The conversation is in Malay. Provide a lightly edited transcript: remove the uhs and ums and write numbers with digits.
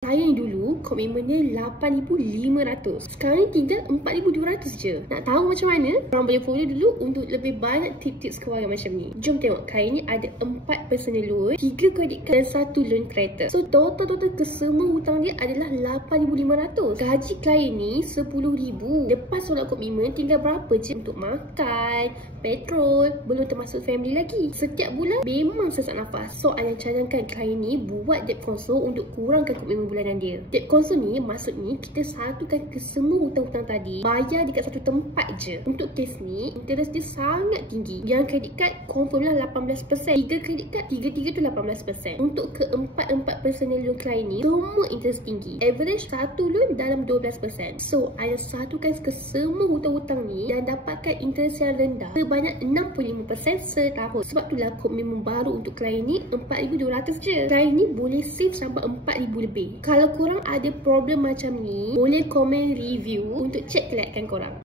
Saya yang dulu komitmennya 8,500. Sekarang ni tinggal 4,200 je. Nak tahu macam mana? Korang boleh follow dulu untuk lebih banyak tips-tips kewangan macam ni. Jom tengok. Kali ni ada 4 personal loan, 3 credit card dan 1 loan kereta. So total kesemua hutang dia adalah 8,500. Gaji klien ni 10,000. Lepas solat komitmen tinggal berapa je untuk makan, petrol, belum termasuk family lagi. Setiap bulan memang sesak nafas. So Ayah cadangkan klien ni buat debt console untuk kurangkan komitmen bulanan dia. Debt console ni maksudnya kita satukan ke semua hutang-hutang tadi, bayar dekat satu tempat je. Untuk kes ni interest dia sangat tinggi. Yang kredit card confirm lah 18%. 3 kredit card, 3 tu 18%. Untuk keempat-empat personal loan klien ni semua interest tinggi. Average satu loan dalam 12%. So Ayah satukan ke semua hutang-hutang ni dan dapatkan interest yang rendah sebanyak 65% setahun. Sebab itulah komitmen baru untuk klien ni 4,200 je. Klien ni boleh save sampai 4,000 lebih. Kalau korang ada problem macam ni, boleh komen review untuk check kelayakan korang.